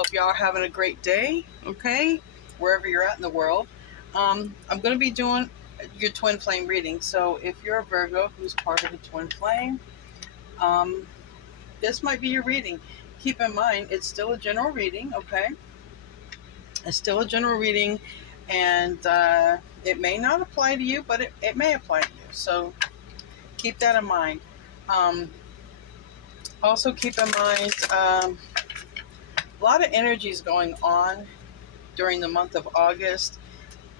Hope y'all are having a great day, okay? Wherever you're at in the world. I'm going to be doing your twin flame reading. So if you're a Virgo who's part of the twin flame, um, this might be your reading. Keep in mind, it's still a general reading, okay? It's still a general reading, and it may not apply to you, but it may apply to you. So keep that in mind. Um, Also, keep in mind a lot of energy is going on during the month of August.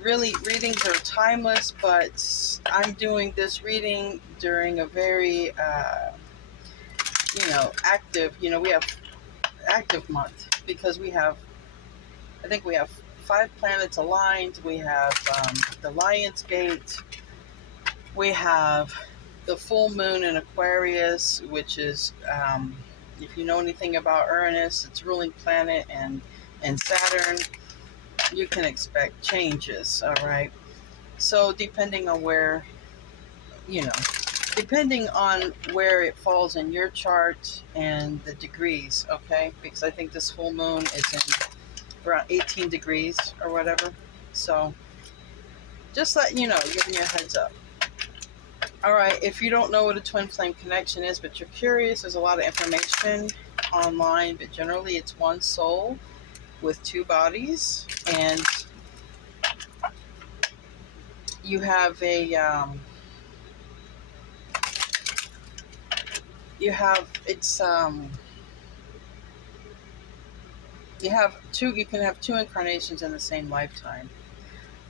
Really, readings are timeless, but I'm doing this reading during a very, active, we have active month because I think we have 5 planets aligned. We have the Lion's Gate. We have the full moon in Aquarius, which is, if you know anything about Uranus, its ruling planet, and Saturn, you can expect changes, all right? So you know, depending on where it falls in your chart and the degrees, okay? Because I think this full moon is in around 18 degrees or whatever. So just letting you know, giving you a heads up. All right, if you don't know what a twin flame connection is, but you're curious, there's a lot of information online, but generally it's one soul with two bodies, and you have you can have two incarnations in the same lifetime.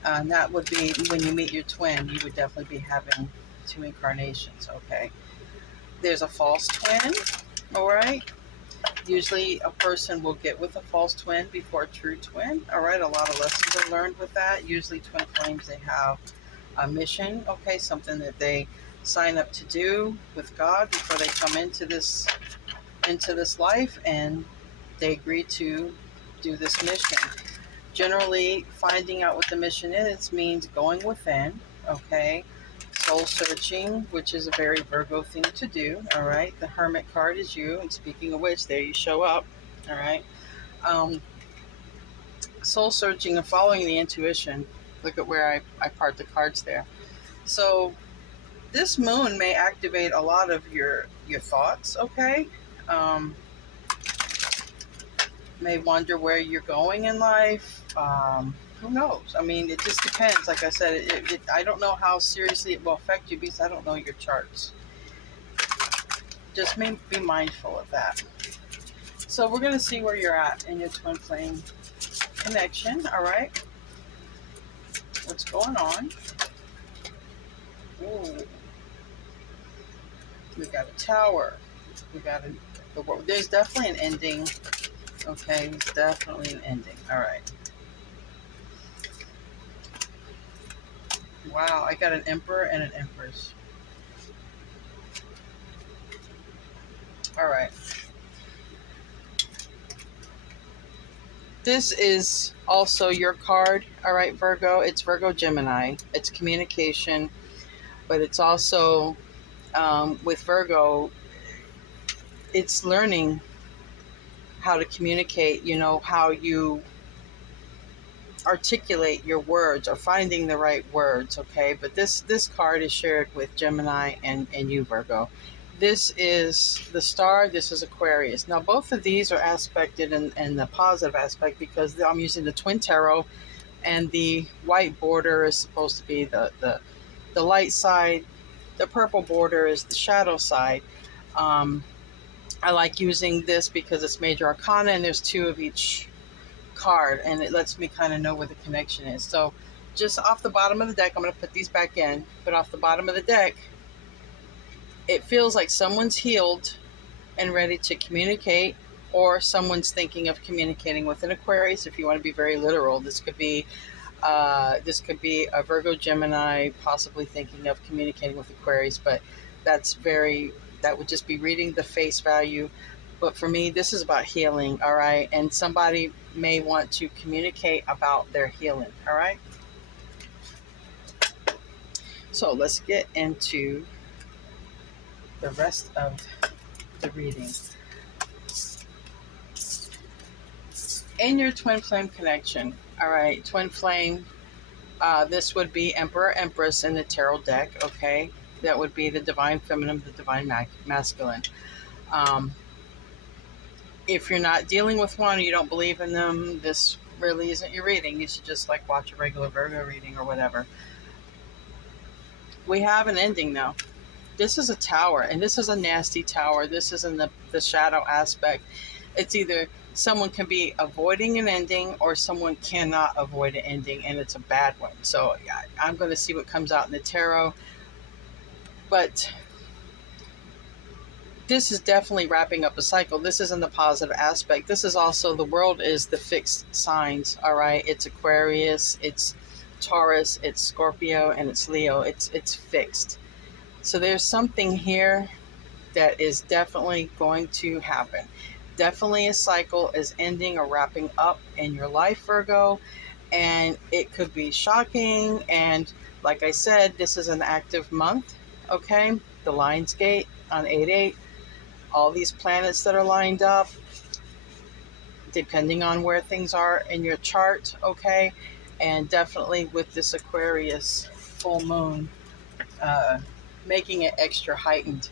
And that would be when you meet your twin, you would definitely be having two incarnations, okay? There's a false twin, all right? Usually a person will get with a false twin before a true twin, all right? A lot of lessons are learned with that. Usually twin flames, they have a mission, okay? Something that they sign up to do with God before they come into this life, and they agree to do this mission. Generally, finding out what the mission is means going within, okay? Soul searching, which is a very Virgo thing to do, all right? The Hermit card is you, and speaking of which, there you show up, all right? Soul searching and following the intuition. Look at where I part the cards there. So this moon may activate a lot of your thoughts, okay? May wonder where you're going in life. Who knows? I mean, it just depends. Like I said, I don't know how seriously it will affect you because I don't know your charts. Just be mindful of that. So we're going to see where you're at in your twin flame connection, all right? What's going on? Ooh. We got a tower. We got there's definitely an ending. Okay, there's definitely an ending. All right. Wow, I got an emperor and an empress. All right. This is also your card, all right, Virgo. It's Virgo Gemini. It's communication, but it's also, with Virgo, it's learning how to communicate, how you articulate your words or finding the right words, okay? But this card is shared with Gemini and you, Virgo. This is the star, this is Aquarius. Now, both of these are aspected in the positive aspect because I'm using the Twin Tarot, and the white border is supposed to be the light side. The purple border is the shadow side. I like using this because it's major arcana, and there's two of each card, and it lets me kind of know where the connection is. So just off the bottom of the deck, I'm going to put these back in, but off the bottom of the deck, it feels like someone's healed and ready to communicate, or someone's thinking of communicating with an Aquarius. If you want to be very literal, this could be a Virgo Gemini possibly thinking of communicating with Aquarius, but that would just be reading the face value. But for me, this is about healing, all right? And somebody may want to communicate about their healing, all right? So let's get into the rest of the reading. in your twin flame connection, all right, twin flame, this would be Emperor Empress in the tarot deck, okay? That would be the divine feminine, the divine masculine. Um, if you're not dealing with one or you don't believe in them, this really isn't your reading. You should just like watch a regular Virgo reading or whatever. We have an ending though. This is a tower, and this is a nasty tower. This is in the shadow aspect. It's either someone can be avoiding an ending or someone cannot avoid an ending, and it's a bad one. So I'm going to see what comes out in the tarot. But this is definitely wrapping up a cycle. This is in the positive aspect. This is also, the world is the fixed signs, all right? It's Aquarius, it's Taurus, it's Scorpio, and it's Leo. It's fixed. So there's something here that is definitely going to happen. Definitely a cycle is ending or wrapping up in your life, Virgo, and it could be shocking. And like I said, this is an active month, okay? The Lion's Gate on 8/8, all these planets that are lined up, depending on where things are in your chart, okay? And definitely with this Aquarius full moon, making it extra heightened,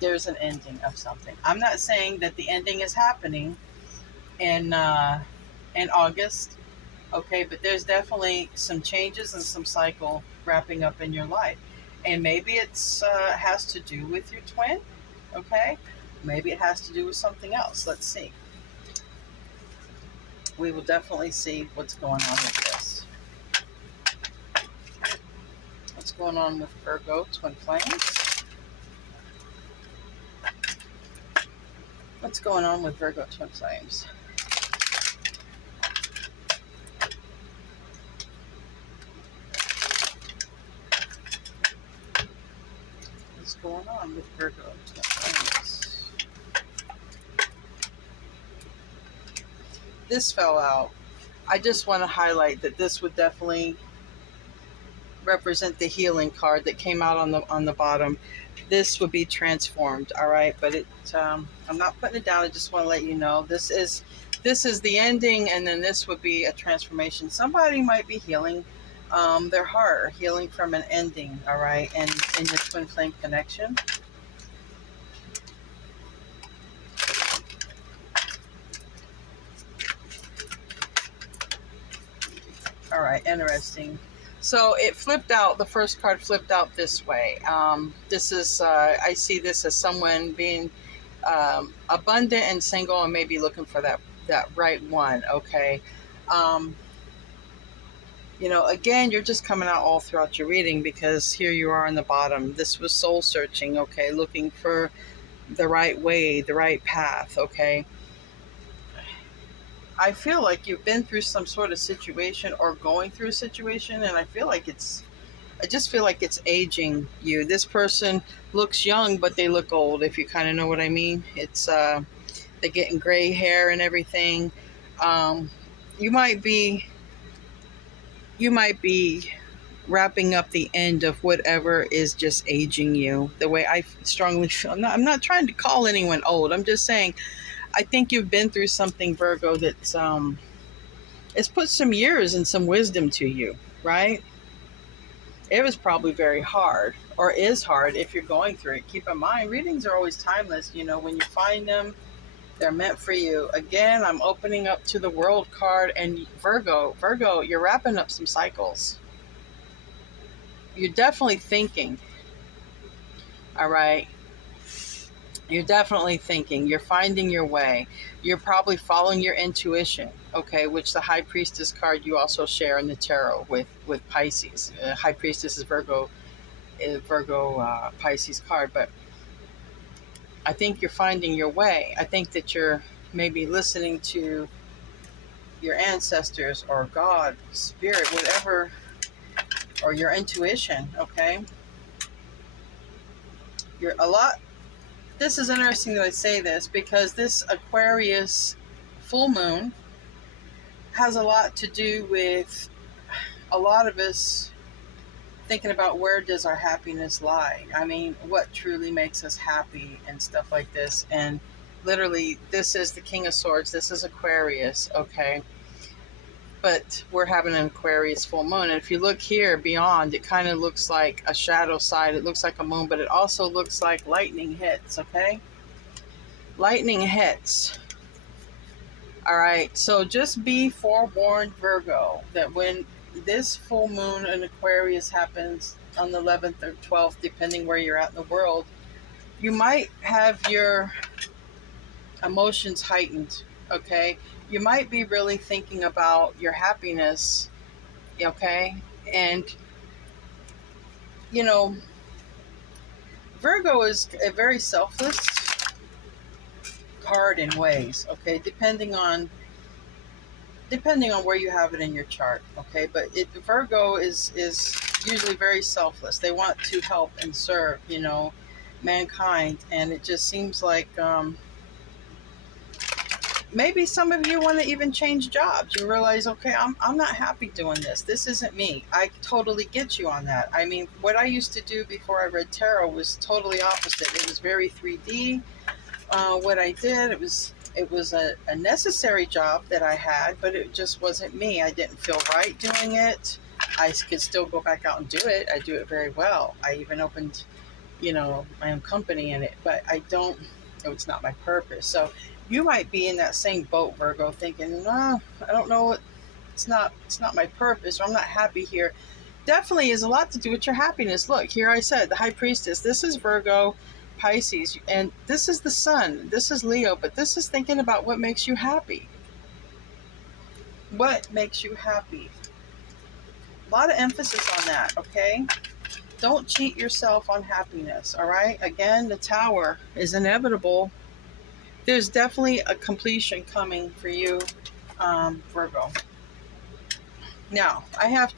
there's an ending of something. I'm not saying that the ending is happening in August, okay, but there's definitely some changes and some cycle wrapping up in your life, and maybe it's has to do with your twin, okay? Maybe it has to do with something else. Let's see. We will definitely see what's going on with this. What's going on with Virgo twin flames? What's going on with Virgo twin flames? What's going on with Virgo twin flames? This fell out. I just want to highlight that this would definitely represent the healing card that came out on the bottom. This would be transformed, all right? But I'm not putting it down. I just want to let you know this is the ending, and then this would be a transformation. Somebody might be healing their heart, or healing from an ending, all right? And in your twin flame connection. All right, interesting. So it flipped out, the first card flipped out this way. This is, I see this as someone being abundant and single and maybe looking for that right one, okay? You know, again, you're just coming out all throughout your reading, because here you are on the bottom. This was soul searching, okay? Looking for the right way, the right path, okay? I feel like you've been through some sort of situation or going through a situation, and I just feel like it's aging you. This person looks young, but they look old, if you kind of know what I mean. It's they're getting gray hair and everything. You might be wrapping up the end of whatever is just aging you. The way I strongly feel. I'm not trying to call anyone old. I'm just saying, I think you've been through something, Virgo, that's it's put some years and some wisdom to you, right? It was probably very hard, or is hard, if you're going through it. Keep in mind, readings are always timeless. You know, when you find them, they're meant for you. Again, I'm opening up to the World card, and Virgo, you're wrapping up some cycles. You're definitely thinking, all right? You're definitely thinking. You're finding your way. You're probably following your intuition, okay, which the High Priestess card you also share in the tarot with Pisces. High Priestess is Virgo Pisces card, but I think you're finding your way. I think that you're maybe listening to your ancestors or God, Spirit, whatever, or your intuition, okay? This is interesting that I say this, because this Aquarius full moon has a lot to do with a lot of us thinking about, where does our happiness lie? I mean, what truly makes us happy and stuff like this. And literally, this is the King of Swords. This is Aquarius, okay? But we're having an Aquarius full moon. And if you look here beyond, it kind of looks like a shadow side. It looks like a moon, but it also looks like lightning hits, okay? Lightning hits. All right, so just be forewarned, Virgo, that when this full moon in Aquarius happens on the 11th or 12th, depending where you're at in the world, you might have your emotions heightened, okay? You might be really thinking about your happiness, okay? And, you know, Virgo is a very selfless card in ways, okay? Depending on where you have it in your chart, okay? But Virgo is usually very selfless. They want to help and serve, mankind, and it just seems like maybe some of you want to even change jobs. You realize, okay, I'm not happy doing this. This isn't me. I totally get you on that. I mean, what I used to do before I read tarot was totally opposite. It was very 3D. What I did, it was a necessary job that I had, but it just wasn't me. I didn't feel right doing it. I could still go back out and do it. I do it very well. I even opened, my own company in it, but it's not my purpose. So you might be in that same boat, Virgo, thinking, no, I don't know, it's not my purpose, or I'm not happy here. Definitely is a lot to do with your happiness. Look, here I said, the High Priestess, this is Virgo, Pisces, and this is the Sun, this is Leo, but this is thinking about what makes you happy. What makes you happy? A lot of emphasis on that, okay? Don't cheat yourself on happiness, all right? Again, the Tower is inevitable. There's definitely a completion coming for you, Virgo. Now, I have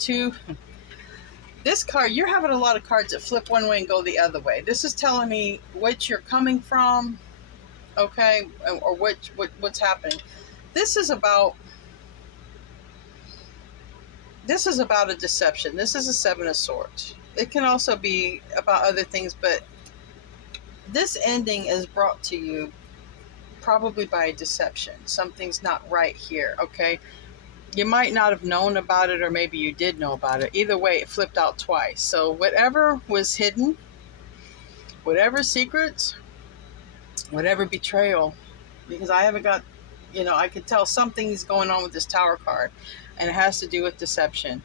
this card, you're having a lot of cards that flip one way and go the other way. This is telling me what you're coming from, okay, or what's happening. This is about a deception. This is a Seven of Swords. It can also be about other things, but this ending is brought to you probably by a deception. Something's not right here, okay? You might not have known about it, or maybe you did know about it. Either way, it flipped out twice. So whatever was hidden, whatever secrets, whatever betrayal, because I haven't got, I could tell something's going on with this Tower card, and it has to do with deception.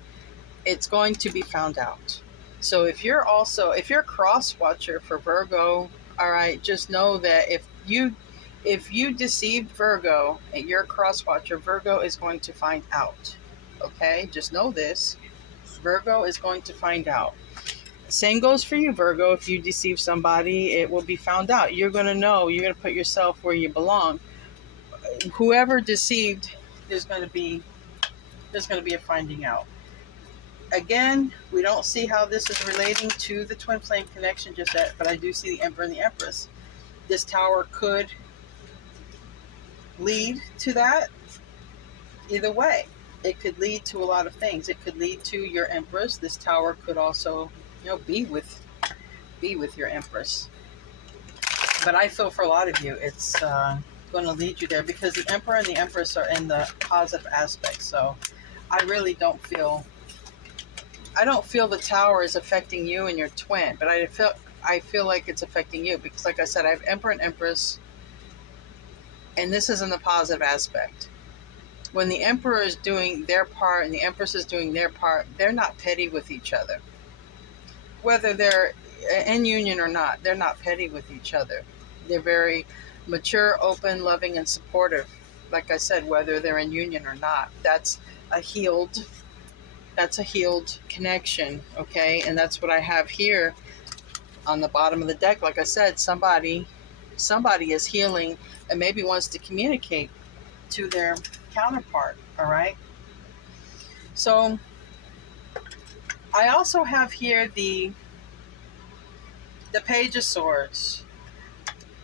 It's going to be found out. So if you're a cross watcher for Virgo, all right, just know that if you deceived Virgo and you're a cross watcher, Virgo is going to find out. Okay, just know this. Virgo is going to find out. Same goes for you, Virgo. If you deceive somebody, it will be found out. You're going to know. You're going to put yourself where you belong. Whoever deceived, there's going to be a finding out. Again, we don't see how this is relating to the twin flame connection just yet, but I do see the Emperor and the Empress. This Tower could lead to that. Either way, it could lead to a lot of things. It could lead to your Empress. This Tower could also, be with your Empress. But I feel for a lot of you, it's going to lead you there, because the Emperor and the Empress are in the positive aspect. So I really don't feel the Tower is affecting you and your twin, but I feel like it's affecting you, because like I said, I have Emperor and Empress, and this is in the positive aspect. When the Emperor is doing their part and the Empress is doing their part, they're not petty with each other. Whether they're in union or not, they're not petty with each other. They're very mature, open, loving, and supportive. Like I said, whether they're in union or not, that's a healed connection, okay? And that's what I have here on the bottom of the deck. Like I said, somebody is healing and maybe wants to communicate to their counterpart, all right? So I also have here the Page of Swords.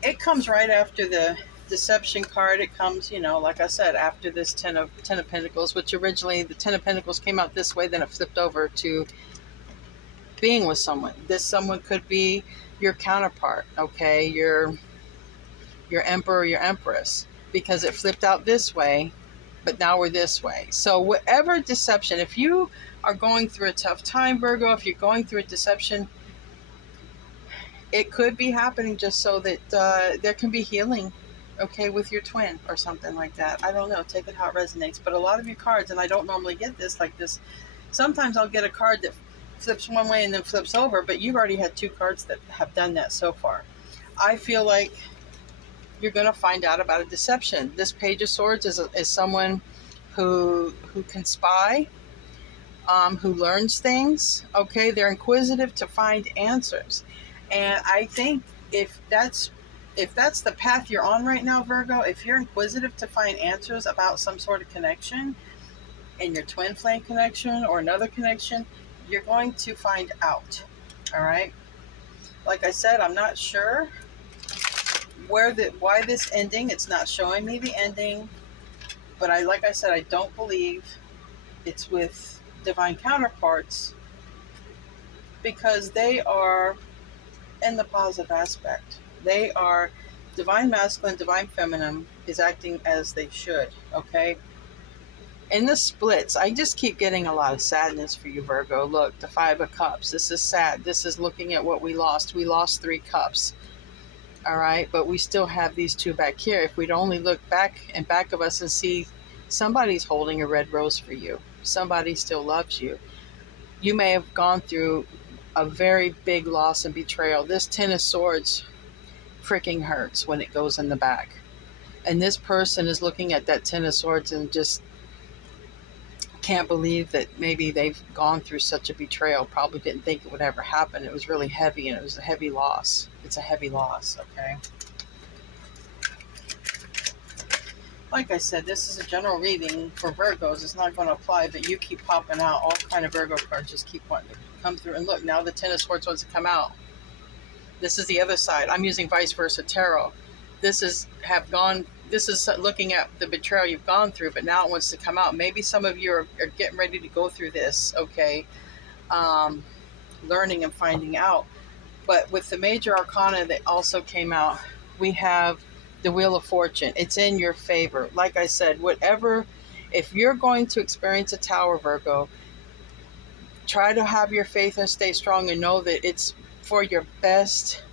It comes right after the Deception card. It comes, like I said, after this Ten of Pentacles, which originally the Ten of Pentacles came out this way, then it flipped over to being with someone. This someone could be your counterpart, okay? your emperor, your empress, because it flipped out this way, but now we're this way. So whatever deception, if you are going through a tough time, Virgo, if you're going through a deception, it could be happening just so that there can be healing, okay, with your twin or something like that. I don't know. Take it how it resonates. But a lot of your cards, and I don't normally get this like this, sometimes I'll get a card that flips one way and then flips over, but you've already had 2 cards that have done that so far. I feel like you're going to find out about a deception. This Page of Swords is someone who can spy, who learns things, okay? They're inquisitive to find answers. And I think if that's the path you're on right now, Virgo, if you're inquisitive to find answers about some sort of connection, in your twin flame connection or another connection, you're going to find out. All right. Like I said, I'm not sure why this ending. It's not showing me the ending, but like I said, I don't believe it's with divine counterparts, because they are in the positive aspect. They are divine masculine, divine feminine is acting as they should. Okay. In the splits, I just keep getting a lot of sadness for you, Virgo. Look, the 5 of Cups. This is sad. This is looking at what we lost. We lost 3 cups. All right, but we still have these 2 back here. If we'd only look back and back of us and see somebody's holding a red rose for you. Somebody still loves you. You may have gone through a very big loss and betrayal. This 10 of Swords freaking hurts when it goes in the back. And this person is looking at that 10 of Swords and just can't believe that maybe they've gone through such a betrayal. Probably didn't think it would ever happen. It was really heavy, and it was a heavy loss. It's a heavy loss, okay? Like I said, this is a general reading for Virgos. It's not going to apply, but you keep popping out. All kind of Virgo cards just keep wanting to come through. And look, now the 10 of Swords wants to come out. This is the other side. I'm using vice versa tarot. This is looking at the betrayal you've gone through, but now it wants to come out. Maybe some of you are getting ready to go through this, okay? Learning and finding out. But with the major arcana that also came out, we have the Wheel of Fortune. It's in your favor. Like I said, if you're going to experience a tower, Virgo, try to have your faith and stay strong and know that it's for your best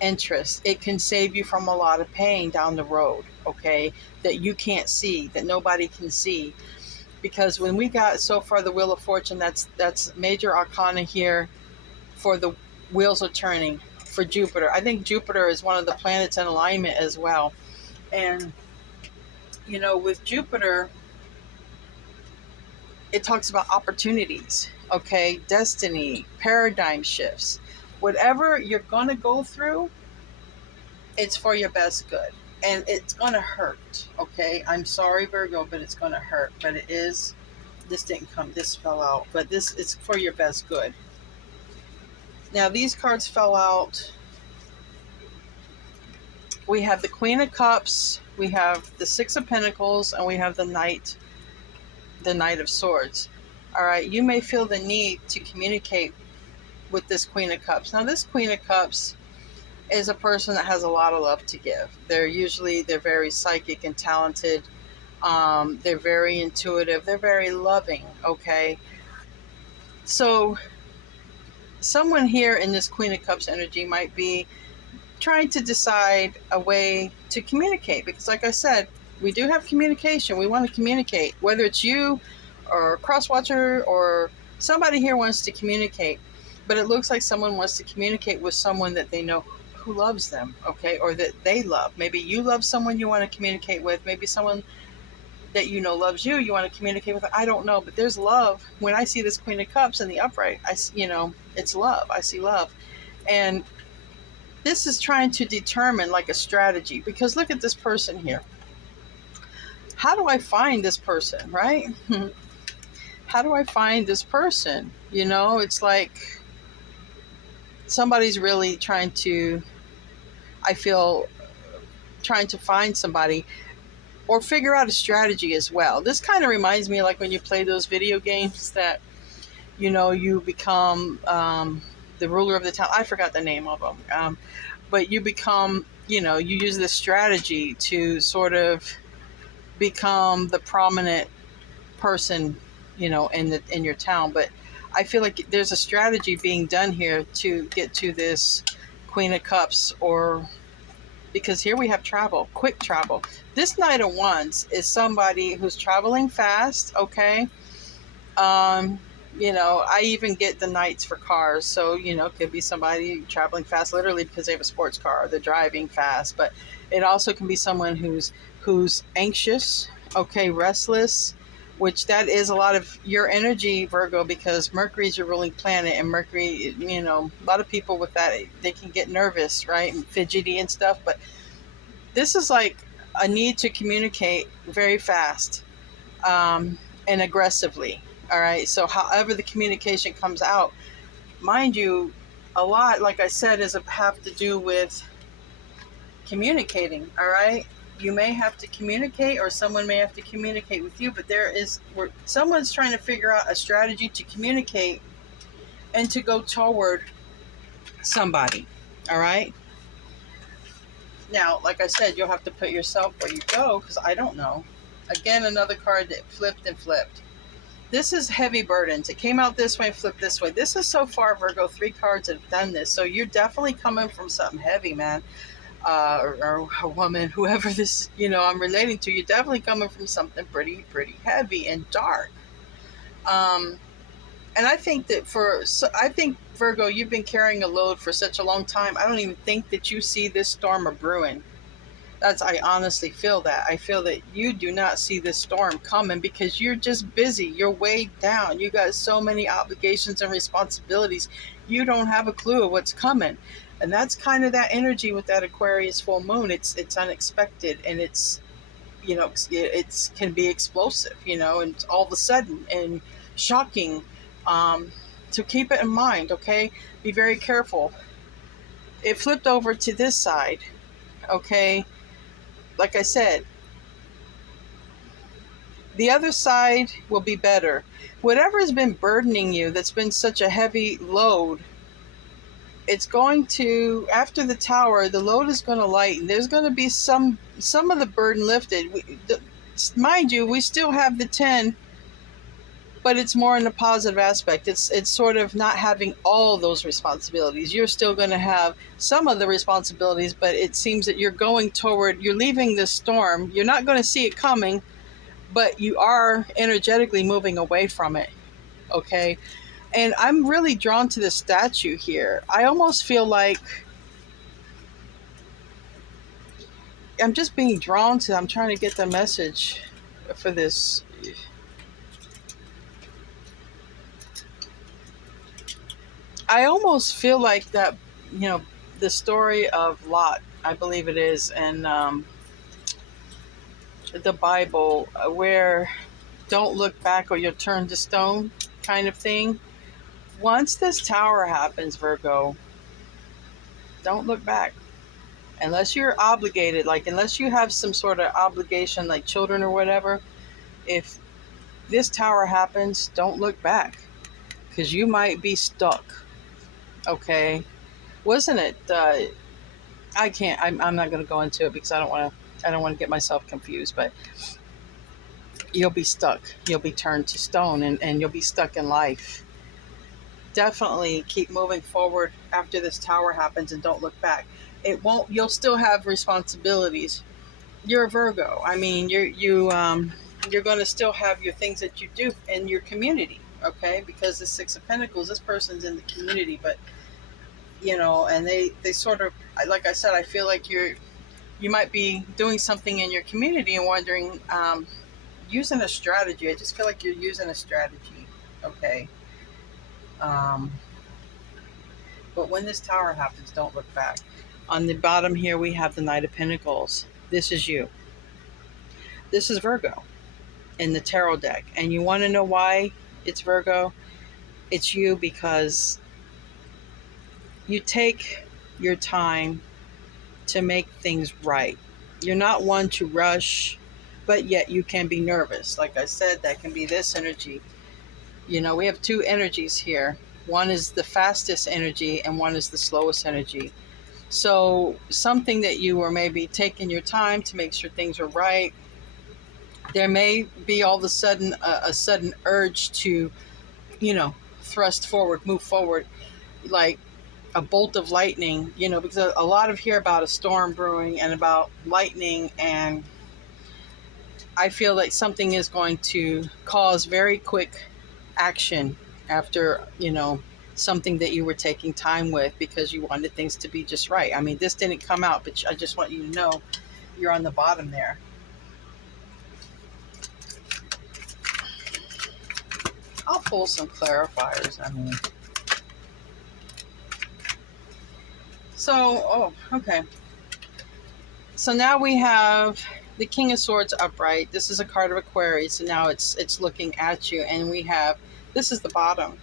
interest. It can save you from a lot of pain down the road, okay, that you can't see, that nobody can see. Because when we got so far the Wheel of Fortune, that's major arcana here for the wheels are turning for Jupiter. I think Jupiter is one of the planets in alignment as well. And with Jupiter, it talks about opportunities, okay, destiny, paradigm shifts. Whatever you're going to go through, it's for your best good. And it's going to hurt, okay? I'm sorry, Virgo, but it's going to hurt. But it is, this fell out. But it's for your best good. Now, these cards fell out. We have the Queen of Cups, we have the 6 of Pentacles, and we have the Knight of Swords. All right, you may feel the need to communicate with this Queen of Cups. Now, this Queen of Cups is a person that has a lot of love to give. They're very psychic and talented. They're very intuitive. They're very loving, okay? So someone here in this Queen of Cups energy might be trying to decide a way to communicate, because like I said, we do have communication. We want to communicate, whether it's you or a cross-watcher or somebody here wants to communicate. But it looks like someone wants to communicate with someone that they know who loves them, okay, or that they love. Maybe you love someone you want to communicate with. Maybe someone that loves you, you want to communicate with. I don't know, but there's love. When I see this Queen of Cups in the upright, it's love. I see love. And this is trying to determine like a strategy, because look at this person here. How do I find this person, right? How do I find this person? It's like somebody's really trying to find somebody or figure out a strategy as well. This kind of reminds me of like when you play those video games that, you become the ruler of the town. I forgot the name of them. but you become, you use this strategy to sort of become the prominent person, in your town. But I feel like there's a strategy being done here to get to this Queen of Cups, or because here we have travel, quick travel. This Knight of Wands is somebody who's traveling fast, okay? I even get the knights for cars. So, it could be somebody traveling fast literally because they have a sports car, they're driving fast, but it also can be someone who's anxious, okay, restless, which that is a lot of your energy, Virgo, because Mercury's your ruling planet, and Mercury, a lot of people with that, they can get nervous, right, and fidgety and stuff. But this is like a need to communicate very fast, and aggressively. All right. So, however the communication comes out, mind you, a lot, like I said, is have to do with communicating. All right. You may have to communicate, or someone may have to communicate with you, but someone's trying to figure out a strategy to communicate and to go toward somebody. All right. Now, like I said, you'll have to put yourself where you go, because I don't know. Again, another card that flipped and flipped. This is heavy burdens. It came out this way and flipped this way. This is so far, Virgo, 3 cards that have done this. So you're definitely coming from something heavy, man. Or a woman, whoever this, I'm relating to. You're definitely coming from something pretty heavy and dark. And I think Virgo, you've been carrying a load for such a long time. I don't even think that you see this storm a brewing. I honestly feel that. I feel that you do not see this storm coming because you're just busy. You're weighed down. You got so many obligations and responsibilities. You don't have a clue of what's coming. And that's kind of that energy with that Aquarius full moon. It's unexpected, and it's, it can be explosive, and all of a sudden and shocking. So keep it in mind, okay? Be very careful. It flipped over to this side, okay? Like I said, the other side will be better. Whatever has been burdening you, that's been such a heavy load, it's going to, after the Tower, the load is going to lighten. There's going to be some of the burden lifted. Mind you, we still have the 10, but it's more in a positive aspect. It's sort of not having all those responsibilities. You're still going to have some of the responsibilities, but it seems that you're leaving this storm. You're not going to see it coming, but you are energetically moving away from it, okay? And I'm really drawn to the statue here. I almost feel like I'm just being drawn to, I'm trying to get the message for this. I almost feel like that, the story of Lot, I believe it is, and the Bible, where don't look back or you'll turn to stone kind of thing. Once this Tower happens, Virgo, don't look back. Unless you're obligated, unless you have some sort of obligation, like children or whatever, if this Tower happens, don't look back, because you might be stuck. Okay, wasn't it? I can't. I'm not going to go into it because I don't want to get myself confused. But you'll be stuck. You'll be turned to stone, and you'll be stuck in life. Definitely keep moving forward after this Tower happens, and don't look back. It won't. You'll still have responsibilities. You're a Virgo. I mean, you're going to still have your things that you do in your community. Okay, because the 6 of Pentacles, this person's in the community, but and they sort of, like I said, I feel like you might be doing something in your community and wondering, using a strategy. I just feel like you're using a strategy, okay? But when this Tower happens, don't look back. On the bottom here, we have the Knight of Pentacles. This is you. This is Virgo in the tarot deck, and you want to know why it's Virgo? It's you, because you take your time to make things right. You're not one to rush, but yet you can be nervous. Like I said, that can be this energy. We have 2 energies here. One is the fastest energy and one is the slowest energy. So something that you were maybe taking your time to make sure things are right, there may be all of a sudden urge to, you know, thrust forward, move forward, like a bolt of lightning, because a lot of hear about a storm brewing and about lightning, and I feel like something is going to cause very quick action after, something that you were taking time with because you wanted things to be just right. I mean, this didn't come out, but I just want you to know you're on the bottom there. I'll pull some clarifiers. I mean, okay. So now we have the King of Swords upright. This is a card of Aquarius, and now it's looking at you. And we have, this is the bottom,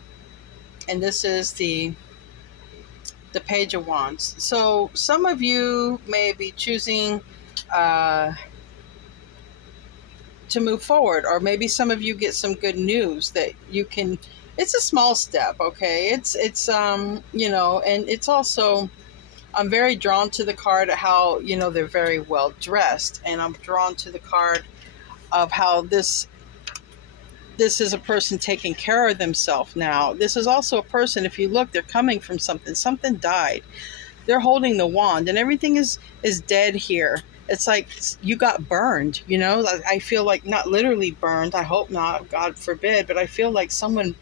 and this is the Page of Wands. So some of you may be choosing to move forward, or maybe some of you get some good news that you can. It's a small step, okay. It's and it's also, I'm very drawn to the card how they're very well dressed, and I'm drawn to the card of how this is a person taking care of themselves. Now this is also a person, if you look, they're coming from something died. They're holding the wand, and everything is dead here. It's like you got burned, I feel like, not literally burned, I hope not, God forbid, but I feel like someone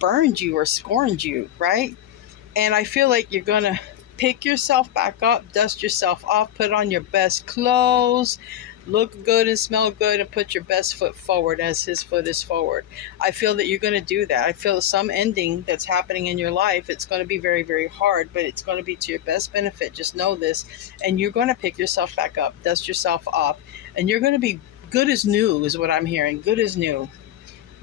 burned you or scorned you, right? And I feel like you're gonna pick yourself back up, dust yourself off, put on your best clothes, look good and smell good, and put your best foot forward as his foot is forward. I feel that you're going to do that. I feel some ending that's happening in your life, it's going to be very, very hard, but it's going to be to your best benefit. Just know this. And you're going to pick yourself back up, dust yourself off, and you're going to be good as new, is what I'm hearing. Good as new.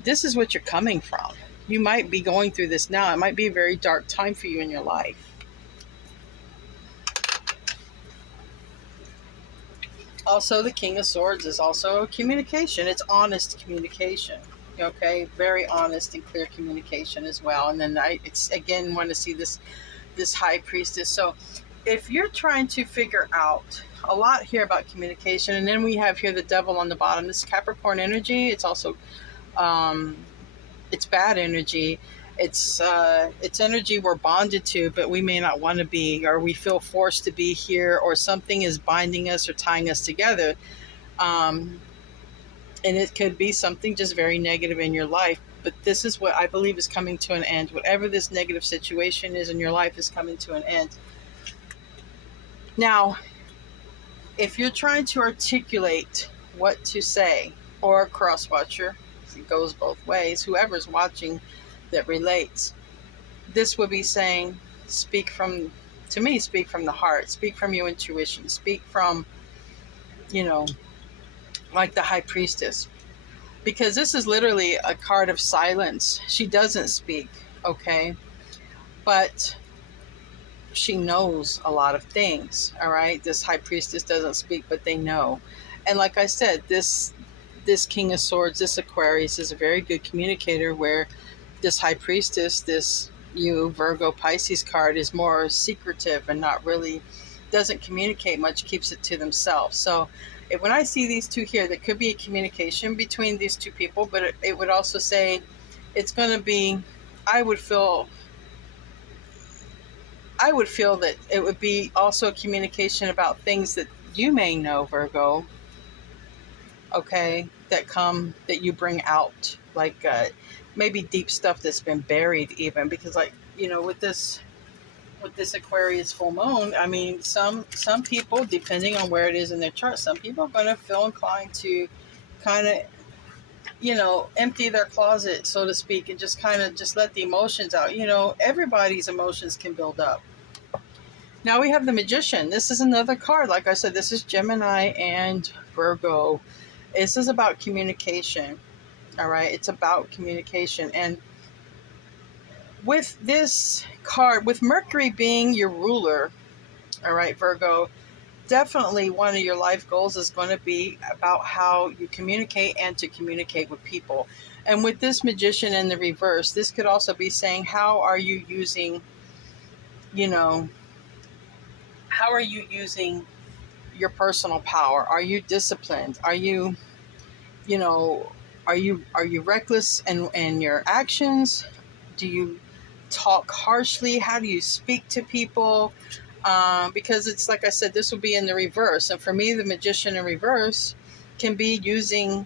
This is what you're coming from. You might be going through this now. It might be a very dark time for you in your life. Also, the King of Swords is also communication. It's honest communication. Okay, very honest and clear communication as well. And then it's again want to see this High Priestess. So, if you're trying to figure out a lot here about communication, and then we have here the Devil on the bottom. This Capricorn energy. It's also it's bad energy. It's energy we're bonded to, but we may not want to be, or we feel forced to be here, or something is binding us or tying us together. And it could be something just very negative in your life. But this is what I believe is coming to an end. Whatever this negative situation is in your life is coming to an end. Now, if you're trying to articulate what to say, or a cross watcher, it goes both ways, whoever's watching that relates, this would be saying, speak from the heart, speak from your intuition, speak from, like the High Priestess, because this is literally a card of silence. She doesn't speak, okay, but she knows a lot of things. All right, this High Priestess doesn't speak, but they know. And like I said, this King of Swords, this Aquarius, is a very good communicator, where this High Priestess, this Virgo Pisces card, is more secretive and not really, doesn't communicate much, keeps it to themselves. So when I see these two here, there could be a communication between these two people, but it would also say it's going to be, I would feel that it would be also a communication about things that you may know, Virgo, okay, that you bring out, like maybe deep stuff that's been buried, even because, like, with this Aquarius full moon, I mean, some people, depending on where it is in their chart, some people are going to feel inclined to kind of, empty their closet, so to speak, and just kind of just let the emotions out. Everybody's emotions can build up. Now we have the Magician. This is another card. Like I said, this is Gemini and Virgo. This is about communication. All right, it's about communication. And with this card, with Mercury being your ruler, all right, Virgo, definitely one of your life goals is going to be about how you communicate and to communicate with people. And with this Magician in the reverse, this could also be saying, how are you using, how are you using your personal power? Are you disciplined? Are you, you know, are you reckless in your actions? Do you talk harshly? How do you speak to people? Because it's like I said, this will be in the reverse. And for me, the magician in reverse can be using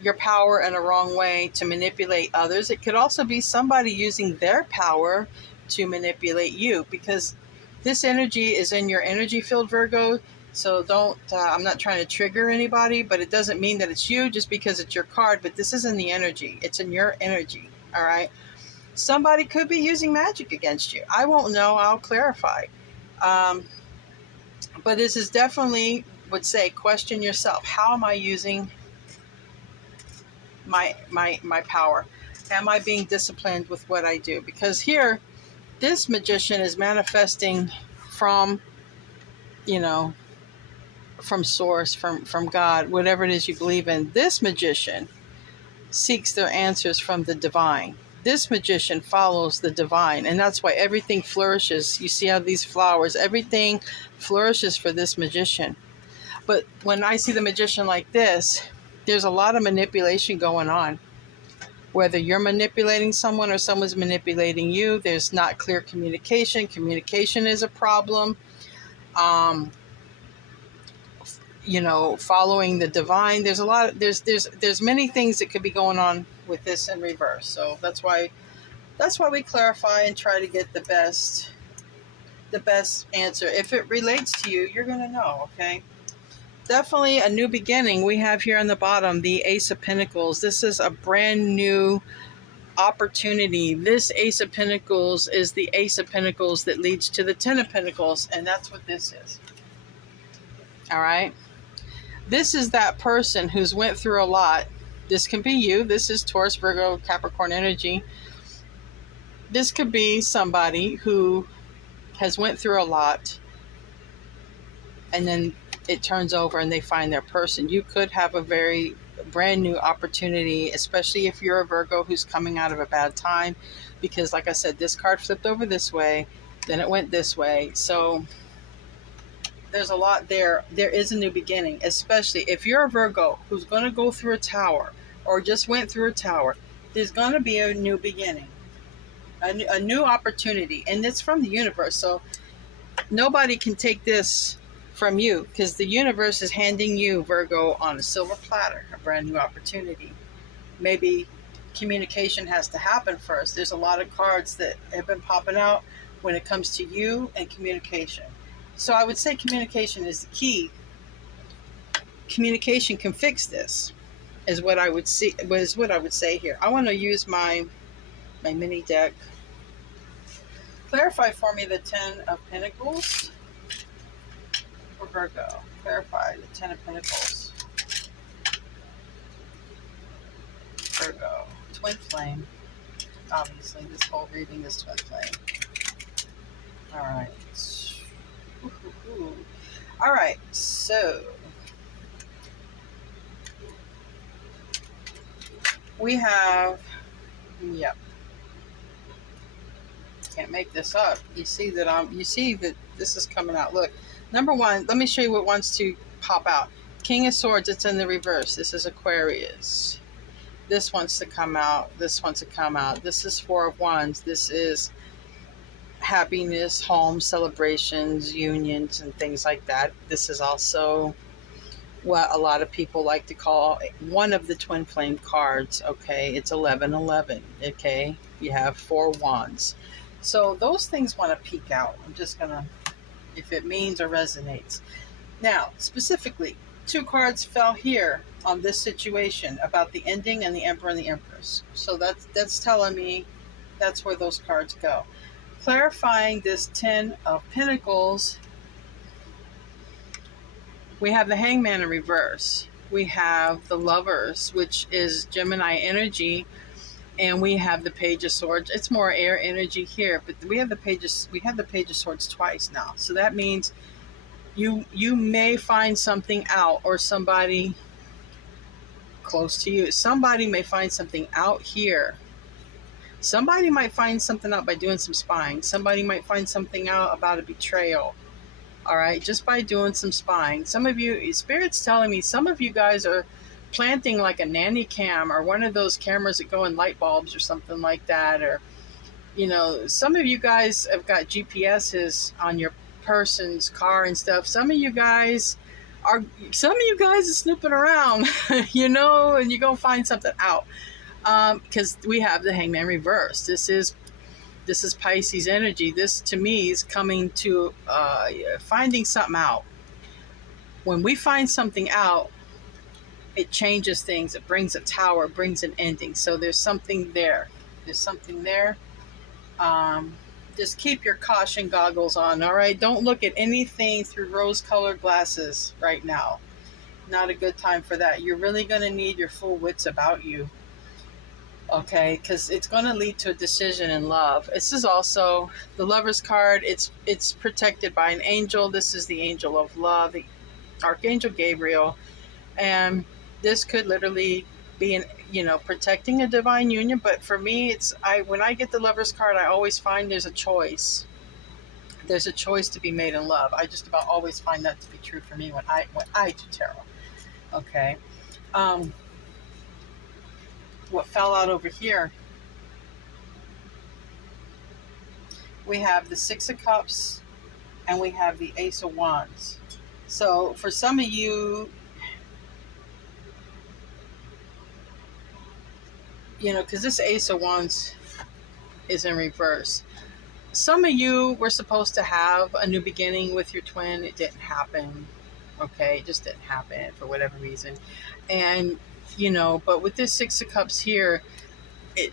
your power in a wrong way to manipulate others. It could also be somebody using their power to manipulate you, because this energy is in your energy field, Virgo. So don't, I'm not trying to trigger anybody, but it doesn't mean that it's you just because it's your card. But this is in the energy, it's in your energy. All right. Somebody could be using magic against you. I won't know. I'll clarify. Um, but this is definitely, would say, question yourself. How am I using my power? Am I being disciplined with what I do? Because here, this magician is manifesting from, you know, from source, from God, whatever it is you believe in. This magician seeks their answers from the divine. This magician follows the divine, and that's why everything flourishes. You see how these flowers, everything flourishes for this magician. But when I see the magician like this, there's a lot of manipulation going on. Whether you're manipulating someone or someone's manipulating you, there's not clear communication. Communication is a problem. Um, following the divine. There's a lot. There's many things that could be going on with this in reverse. So that's why we clarify and try to get the best answer. If it relates to you, you're gonna know. Okay. Definitely a new beginning. We have here on the bottom the Ace of Pentacles. This is a brand new opportunity. This Ace of Pentacles is the Ace of Pentacles that leads to the Ten of Pentacles, and that's what this is. All right. This is that person who's went through a lot. This can be you. This is Taurus, Virgo, Capricorn energy. This could be somebody who has went through a lot, and then it turns over and they find their person. You could have a very brand new opportunity, especially if you're a Virgo who's coming out of a bad time, because like I said, this card flipped over this way, then it went this way. So there's a lot there. There is a new beginning, especially if you're a Virgo who's going to go through a tower or just went through a tower. There's going to be a new beginning, a new opportunity, and it's from the universe. So nobody can take this from you, because the universe is handing you, Virgo, on a silver platter, a brand new opportunity. Maybe communication has to happen first. There's a lot of cards that have been popping out when it comes to you and communication. So I would say communication is the key. Communication can fix this, is what I would see. Is what I would say here. I want to use my mini deck. Clarify for me the Ten of Pentacles for Virgo. Clarify the Ten of Pentacles. Virgo. Twin flame. Obviously, this whole reading is twin flame. All right. All right, so we have, yep. Can't make this up. You see that this is coming out. Look, number one, let me show you what wants to pop out. King of Swords, it's in the reverse. This is Aquarius. This wants to come out. This wants to come out. This is Four of Wands. This is happiness, home, celebrations, unions, and things like that. This is also what a lot of people like to call one of the twin flame cards. Okay, it's 1111. Okay, you have Four Wands. So those things want to peek out. I'm just gonna, if it means or resonates. Now, specifically, two cards fell here on this situation about the ending and the Emperor and the Empress. So that's telling me that's where those cards go. Clarifying this Ten of Pentacles, we have the Hangman in reverse. We have the Lovers, which is Gemini energy, and we have the Page of Swords. It's more air energy here, but we have the Page of Swords twice now. So that means you may find something out, or somebody close to you. Somebody may find something out here. Somebody might find something out by doing some spying. Somebody might find something out about a betrayal. All right, just by doing some spying. Some of you, Spirit's telling me, some of you guys are planting like a nanny cam or one of those cameras that go in light bulbs or something like that. Or, you know, some of you guys have got GPSs on your person's car and stuff. Some of you guys are snooping around, you know, and you're going to find something out. Because we have the Hangman reverse. This is Pisces energy. This to me is coming to finding something out. When we find something out, it changes things. It brings a tower, brings an ending. So there's something there. There's something there. Just keep your caution goggles on, all right? Don't look at anything through rose-colored glasses right now. Not a good time for that. You're really going to need your full wits about you, okay? Because it's going to lead to a decision in love. This is also the Lover's card. It's protected by an angel. This is the angel of love, the Archangel Gabriel. And this could literally be protecting a divine union. But for me, when I get the Lover's card, I always find there's a choice. There's a choice to be made in love. I just about always find that to be true for me when I do tarot. Okay. What fell out over here? We have the Six of Cups and we have the Ace of Wands. So for some of you, because this Ace of Wands is in reverse. Some of you were supposed to have a new beginning with your twin. It didn't happen. Okay, it just didn't happen for whatever reason. And, but with this Six of Cups here, it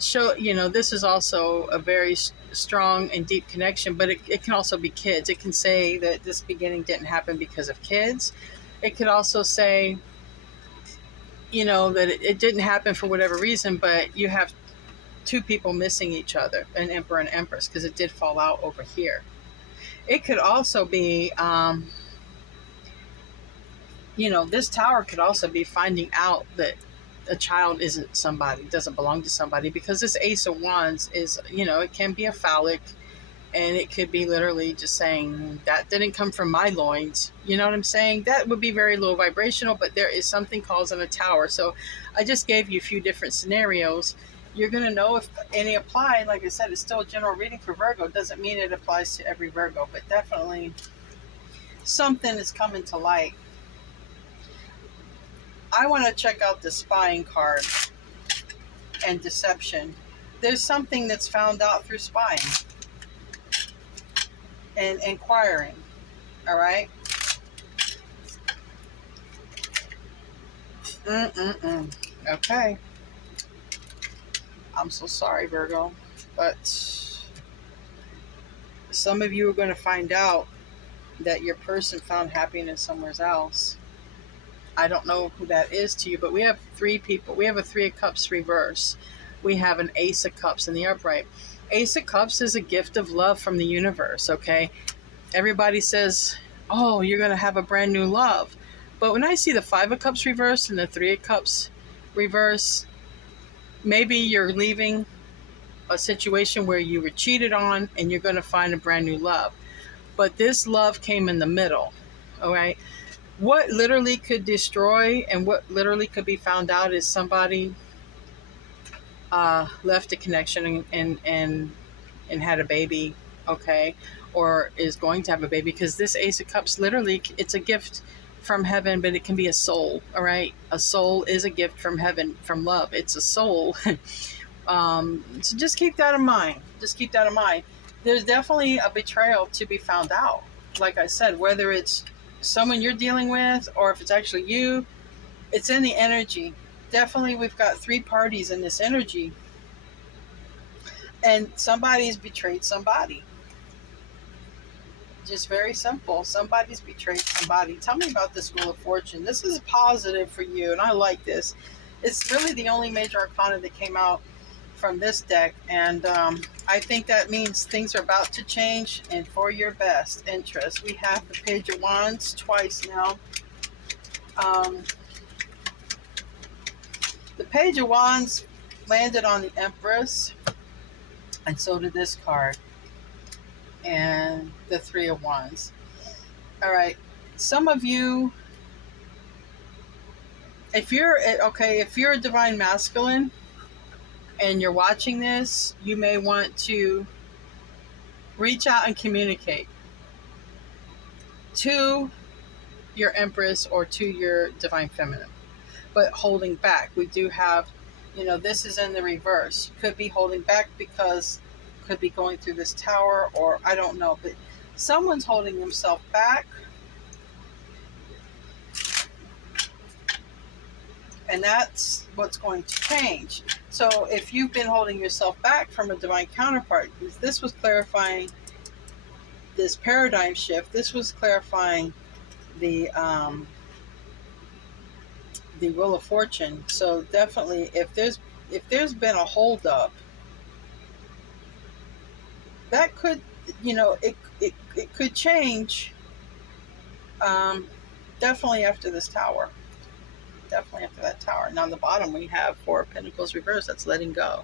this is also a very strong and deep connection, but it can also be kids. It can say that this beginning didn't happen because of kids. It could also say, that it didn't happen for whatever reason, but you have two people missing each other, an emperor and empress, because it did fall out over here. It could also be, this tower could also be finding out that a child doesn't belong to somebody, because this Ace of Wands is, it can be a phallic, and it could be literally just saying that didn't come from my loins. You know what I'm saying? That would be very low vibrational, but there is something causing a tower. So I just gave you a few different scenarios. You're going to know if any apply. Like I said, it's still a general reading for Virgo. It doesn't mean it applies to every Virgo, but definitely something is coming to light. I want to check out the spying card and deception. There's something that's found out through spying and inquiring. All right. Okay. I'm so sorry, Virgo, but some of you are going to find out that your person found happiness somewhere else. I don't know who that is to you, but we have three people. We have a Three of Cups reverse. We have an Ace of Cups in the upright. Ace of Cups is a gift of love from the universe, okay? Everybody says, oh, you're going to have a brand new love. But when I see the Five of Cups reverse and the Three of Cups reverse, maybe you're leaving a situation where you were cheated on and you're going to find a brand new love. But this love came in the middle, all right? What literally could destroy and what literally could be found out is somebody left a connection and had a baby, okay, or is going to have a baby, because this Ace of Cups, literally, it's a gift from heaven, but it can be a soul, all right? A soul is a gift from heaven, from love. It's a soul. So just keep that in mind. Just keep that in mind. There's definitely a betrayal to be found out. Like I said, whether it's someone you're dealing with or if it's actually you, it's in the energy. Definitely, we've got three parties in this energy, and somebody's betrayed somebody. Just very simple. Somebody's betrayed somebody. Tell me about this Wheel of Fortune. This is positive for you, and I like this. It's really the only major arcana that came out from this deck, and I think that means things are about to change and for your best interest. We have the Page of Wands twice now. The Page of Wands landed on the Empress, and so did this card, and the Three of Wands. All right. Some of you, if you're okay, if you're a divine masculine and you're watching this, you may want to reach out and communicate to your empress or to your divine feminine, but holding back. We do have, this is in the reverse. Could be holding back because could be going through this tower, or I don't know, but someone's holding themselves back, and that's what's going to change. So if you've been holding yourself back from a divine counterpart, this was clarifying this paradigm shift. This was clarifying the Wheel of Fortune. So definitely, if there's been a holdup, that could, it could change. Definitely after this tower. Definitely after that tower. Now on the bottom we have Four of Pentacles reversed. That's letting go.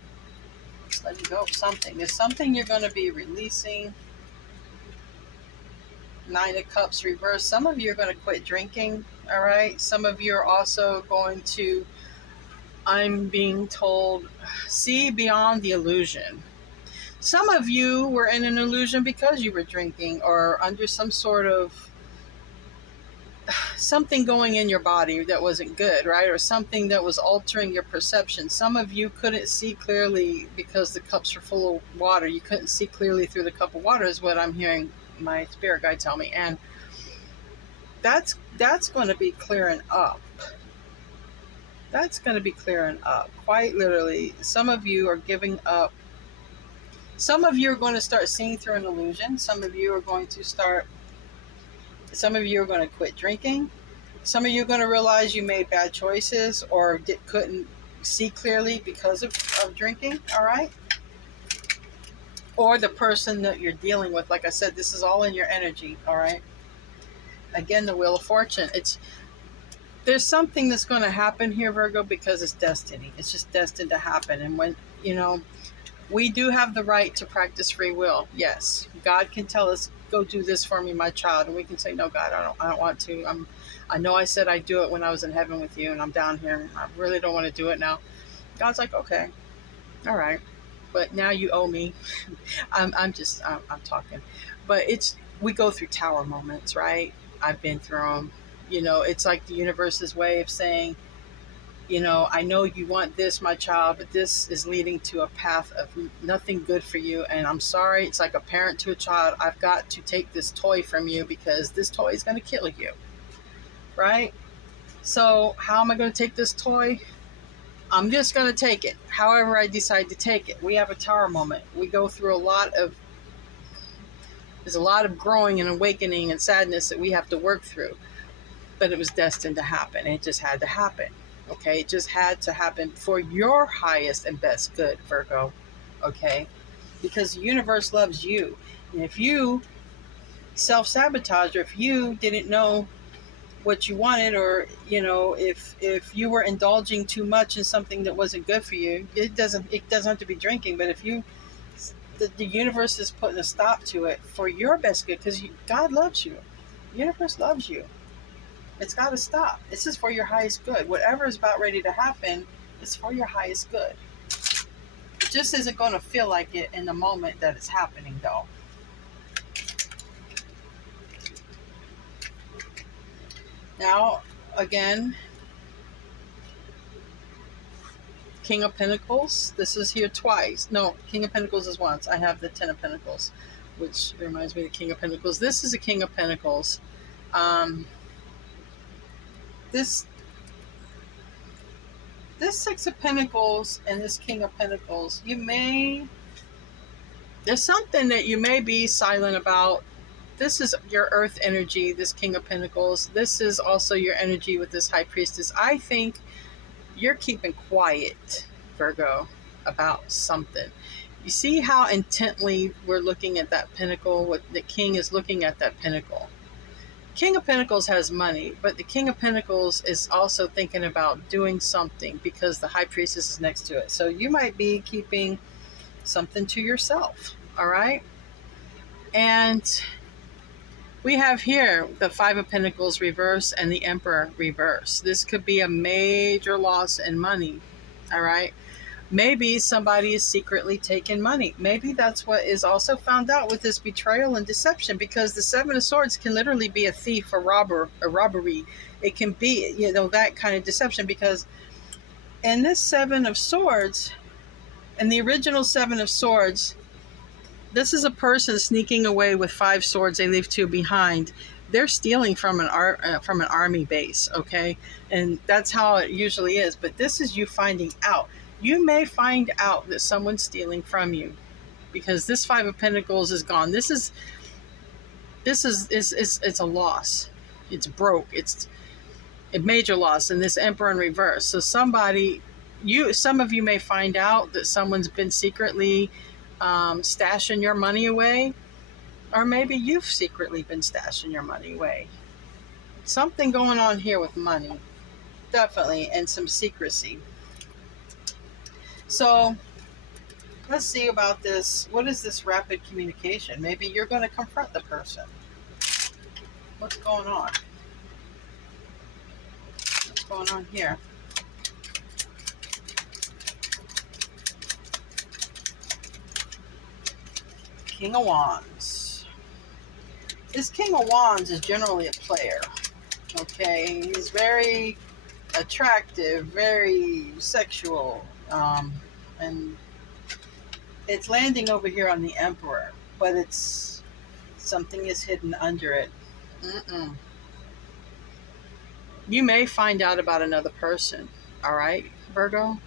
It's letting go of something. There's something you're going to be releasing. Nine of Cups reversed. Some of you are going to quit drinking. All right. Some of you are also going to, I'm being told, see beyond the illusion. Some of you were in an illusion because you were drinking or under some sort of something going in your body that wasn't good, right? Or something that was altering your perception. Some of you couldn't see clearly because the cups were full of water. You couldn't see clearly through the cup of water is what I'm hearing my spirit guide tell me. And that's going to be clearing up. That's going to be clearing up. Quite literally. Some of you are giving up. Some of you are going to start seeing through an illusion. Some of you are going to quit drinking. Some of you are going to realize you made bad choices or couldn't see clearly because of drinking, all right? Or the person that you're dealing with. Like I said, this is all in your energy, all right? Again, the Wheel of Fortune. There's something that's going to happen here, Virgo, because it's destiny. It's just destined to happen. And when, we do have the right to practice free will. Yes, God can tell us, go do this for me, my child. And we can say, no, God, I don't want to. I know I said I'd do it when I was in heaven with you, and I'm down here. I really don't want to do it now. God's like, okay, all right. But now you owe me. I'm talking. But we go through tower moments, right? I've been through them. It's like the universe's way of saying, I know you want this, my child, but this is leading to a path of nothing good for you. And I'm sorry. It's like a parent to a child. I've got to take this toy from you because this toy is going to kill you. Right? So how am I going to take this toy? I'm just going to take it. However I decide to take it. We have a tower moment. We go through there's a lot of growing and awakening and sadness that we have to work through. But it was destined to happen. It just had to happen. Okay, it just had to happen for your highest and best good, Virgo. Okay, because the universe loves you. And if you self-sabotage, or if you didn't know what you wanted, or if you were indulging too much in something that wasn't good for you, it doesn't have to be drinking. But if the universe is putting a stop to it for your best good, because God loves you, the universe loves you. It's got to stop. This is for your highest good. Whatever is about ready to happen is for your highest good. It just isn't going to feel like it in the moment that it's happening, though. Now, again, King of Pentacles. This is here twice. No, King of Pentacles is once. I have the Ten of Pentacles, which reminds me of the King of Pentacles. This is a King of Pentacles. This Six of Pentacles and this King of Pentacles, there's something that you may be silent about. This is your earth energy, this King of Pentacles. This is also your energy with this High Priestess. I think you're keeping quiet, Virgo, about something. You see how intently we're looking at that pentacle? What the King is looking at that pentacle. King of Pentacles has money, but the King of Pentacles is also thinking about doing something because the High Priestess is next to it. So you might be keeping something to yourself, all right? And We have here the Five of Pentacles reverse and the Emperor reverse. This could be a major loss in money. All right. Maybe somebody is secretly taking money. Maybe that's what is also found out with this betrayal and deception, because the Seven of Swords can literally be a thief, a robber, a robbery. It can be, that kind of deception, because in this Seven of Swords, in the original Seven of Swords, this is a person sneaking away with 5 swords. They leave 2 behind. They're stealing from an army base, okay? And that's how it usually is. But this is you finding out. You may find out that someone's stealing from you, because this Five of Pentacles is gone. This is it's a loss. It's broke. It's a major loss. And this Emperor in reverse. So some of you may find out that someone's been secretly stashing your money away, or maybe you've secretly been stashing your money away. Something going on here with money, definitely, and some secrecy. So let's see about this. What is this rapid communication? Maybe you're going to confront the person. What's going on? What's going on here? King of Wands. This King of Wands is generally a player. Okay, he's very attractive, very sexual, and it's landing over here on the Emperor, but it's something is hidden under it. You may find out about another person. All right, Virgo.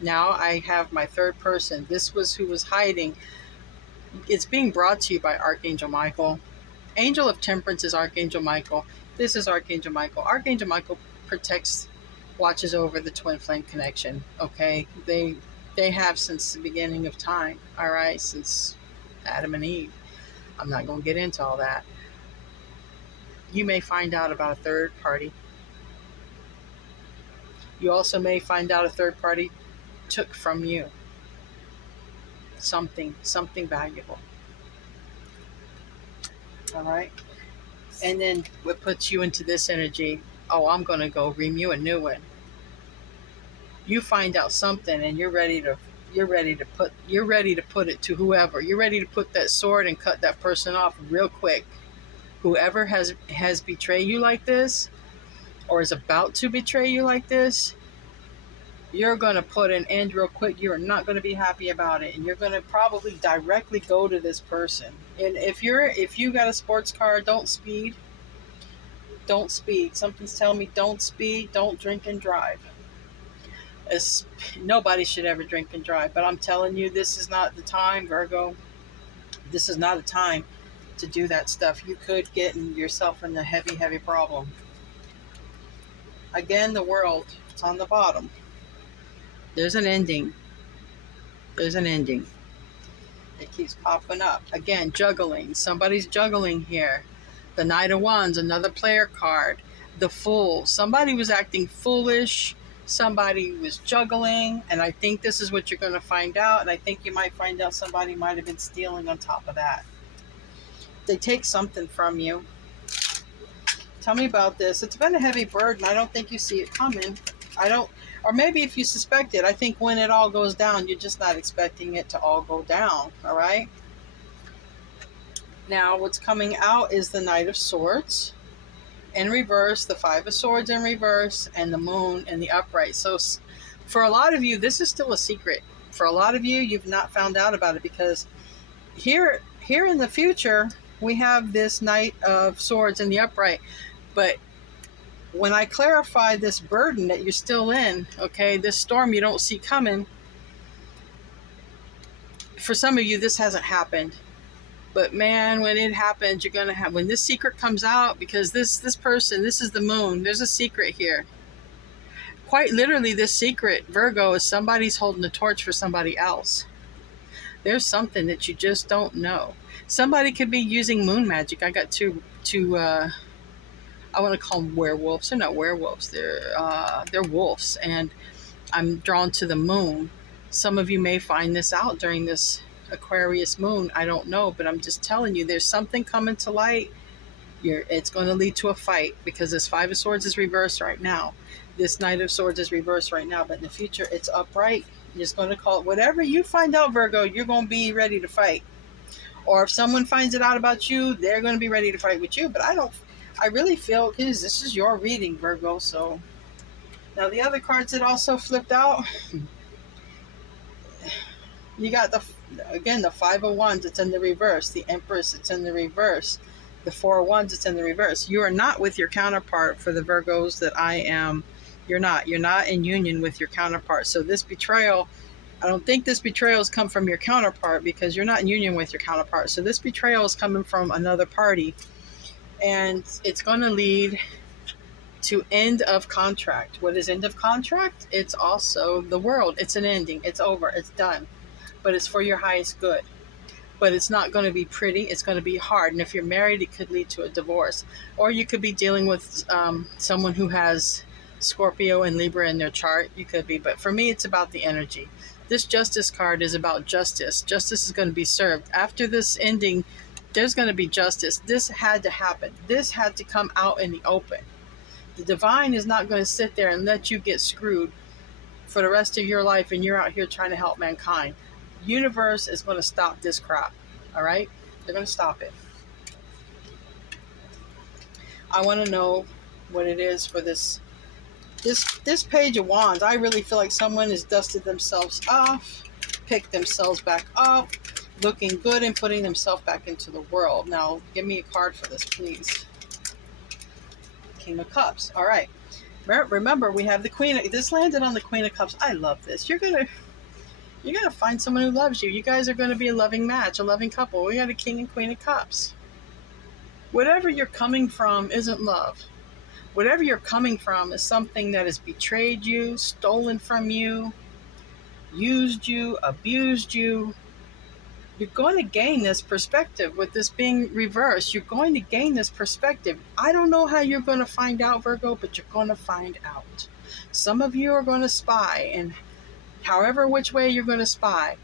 Now I have my third person. This was who was hiding. It's being brought to you by Archangel Michael. Angel of Temperance is Archangel Michael. This is Archangel Michael. Archangel Michael protects, watches over the twin flame connection. Okay, they have since the beginning of time. All right, since Adam and Eve. I'm not going to get into all that. You may find out about a third party. You also may find out a third party took from you something valuable. All right. And then what puts you into this energy? Oh, I'm going to go ream you a new one. You find out something and you're ready to put it to whoever. You're ready to put that sword and cut that person off real quick. Whoever has betrayed you like this, or is about to betray you like this, you're going to put an end real quick. You're not going to be happy about it. And you're going to probably directly go to this person. And if you got a sports car, don't speed. Don't speed. Something's telling me don't speed. Don't drink and drive. Nobody should ever drink and drive. But I'm telling you, this is not the time, Virgo. This is not a time to do that stuff. You could get yourself in a heavy, heavy problem. Again, the World. It's on the bottom. There's an ending. There's an ending. It keeps popping up. Again, juggling. Somebody's juggling here. The Knight of Wands, another player card. The Fool. Somebody was acting foolish. Somebody was juggling. And I think this is what you're going to find out. And I think you might find out somebody might have been stealing on top of that. They take something from you. Tell me about this. It's been a heavy burden. I don't think you see it coming. Or maybe if you suspect it, I think when it all goes down, you're just not expecting it to all go down. All right. Now, what's coming out is the Knight of Swords in reverse, the Five of Swords in reverse, and the Moon in the upright. So for a lot of you, this is still a secret. For a lot of you, you've not found out about it, because here in the future, we have this Knight of Swords in the upright. But when I clarify this burden that you're still in, okay, this storm you don't see coming, for some of you, this hasn't happened. But man, when it happens, you're going to have, when this secret comes out, because this person, this is the Moon, there's a secret here. Quite literally, this secret, Virgo, is somebody's holding the torch for somebody else. There's something that you just don't know. Somebody could be using moon magic. I got two I want to call them werewolves. They're not werewolves. They're wolves, and I'm drawn to the moon. Some of you may find this out during this Aquarius moon. I don't know, but I'm just telling you, there's something coming to light. It's going to lead to a fight because this Five of Swords is reversed right now. This Knight of Swords is reversed right now, but in the future it's upright. You're just going to call it whatever you find out, Virgo. You're going to be ready to fight. Or if someone finds it out about you, they're going to be ready to fight with you. But I really feel, because this is your reading, Virgo. So now the other cards that also flipped out, you got the Five of Wands, it's in the reverse. The Empress, it's in the reverse. The Four of Wands, it's in the reverse. You are not with your counterpart. For the Virgos that I am, you're not in union with your counterpart. So this betrayal, I don't think this betrayal has come from your counterpart, because you're not in union with your counterpart. So this betrayal is coming from another party, and it's going to lead to end of contract. What is end of contract? It's also the world. It's an ending. It's over. It's done. But it's for your highest good. But it's not going to be pretty. It's going to be hard. And if you're married, it could lead to a divorce. Or you could be dealing with someone who has Scorpio and Libra in their chart. You could be. But for me, it's about the energy. This Justice card is about justice. Justice is going to be served. After this ending, there's going to be justice. This had to happen. This had to come out in the open. The divine is not going to sit there and let you get screwed for the rest of your life and you're out here trying to help mankind. Universe is going to stop this crap. All right? They're going to stop it. I want to know what it is for this Page of Wands. I really feel like someone has dusted themselves off, picked themselves back up, looking good and putting themselves back into the world. Now, give me a card for this, please. King of Cups. All right. Remember, we have the Queen. This landed on the Queen of Cups. I love this. You're gonna find someone who loves you. You guys are going to be a loving match, a loving couple. We got a King and Queen of Cups. Whatever you're coming from isn't love. Whatever you're coming from is something that has betrayed you, stolen from you, used you, abused you. You're going to gain this perspective with this being reversed. You're going to gain this perspective. I don't know how you're going to find out, Virgo, but you're going to find out. Some of you are going to spy, and however which way you're going to spy,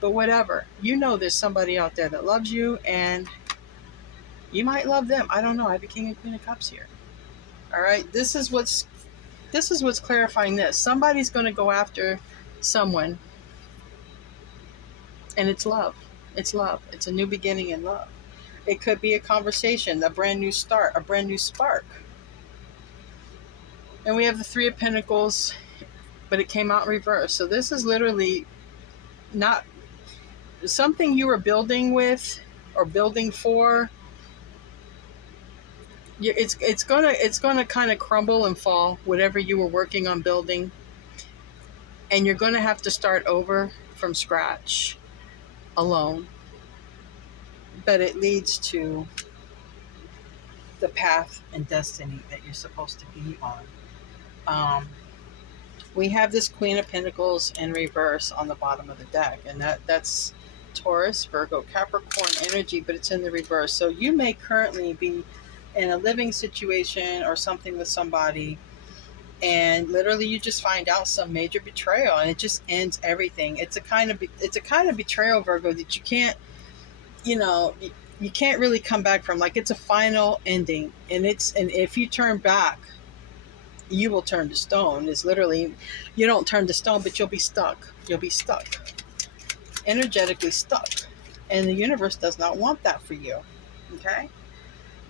but whatever. You know there's somebody out there that loves you, and you might love them. I don't know. I have a King and Queen of Cups here. All right? This is what's clarifying this. Somebody's going to go after someone, and it's love. It's love. It's a new beginning in love. It could be a conversation, a brand new start, a brand new spark. And we have the Three of Pentacles, but it came out in reverse. So this is literally not something you were building with or building for. It's gonna kind of crumble and fall, whatever you were working on building. And you're going to have to start over from scratch, alone. But it leads to the path and destiny that you're supposed to be on. We have this Queen of Pentacles in reverse on the bottom of the deck, and that's Taurus, Virgo, Capricorn energy, but it's in the reverse. So you may currently be in a living situation or something with somebody, and literally you just find out some major betrayal, and it just ends everything. It's a kind of betrayal, Virgo, that you can't, you can't really come back from. Like, it's a final ending, and if you turn back, you will turn to stone. It's literally, you don't turn to stone, but you'll be stuck. You'll be stuck, energetically stuck, and the universe does not want that for you. Okay.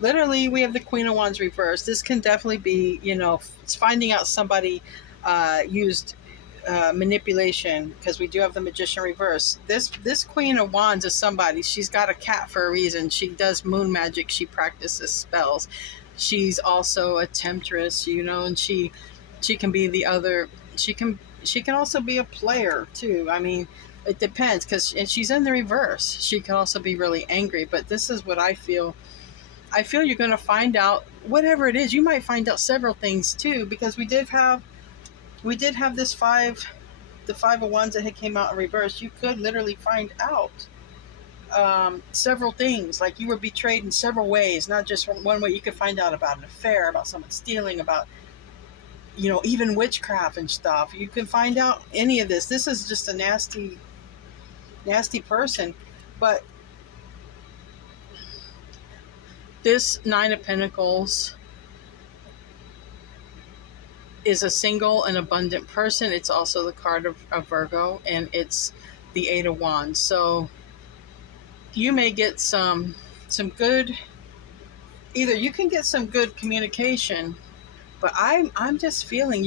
Literally, we have the Queen of Wands reversed. This can definitely be, it's finding out somebody used manipulation, because we do have the Magician reverse. This Queen of Wands is somebody. She's got a cat for a reason. She does moon magic. She practices spells. She's also a temptress, and she can be the other. She can also be a player too. I mean, it depends, and she's in the reverse. She can also be really angry. But this is what I feel. I feel you're going to find out whatever it is. You might find out several things too, because we did have this the Five of Wands that had came out in reverse. You could literally find out several things. Like, you were betrayed in several ways, not just one way. You could find out about an affair, about someone stealing, about even witchcraft and stuff. You can find out any of this. This is just a nasty person, but This Nine of Pentacles is a single and abundant person. It's also the card of Virgo, and it's the Eight of Wands. So you may get some good, either you can get some good communication, but I'm just feeling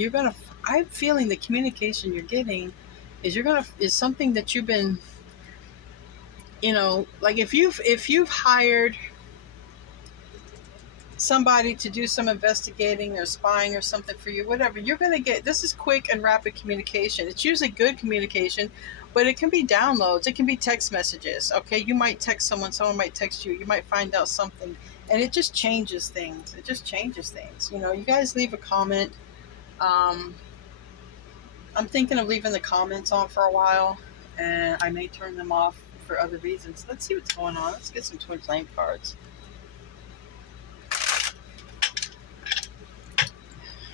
I'm feeling the communication you're getting is something that you've been, like if you've hired somebody to do some investigating or spying or something for you, whatever, you're going to get, this is quick and rapid communication. It's usually good communication, but it can be downloads. It can be text messages. Okay. You might text someone might text you. You might find out something, and it just changes things. It just changes things. You guys leave a comment. I'm thinking of leaving the comments on for a while, and I may turn them off for other reasons. Let's see what's going on. Let's get some twin flame cards.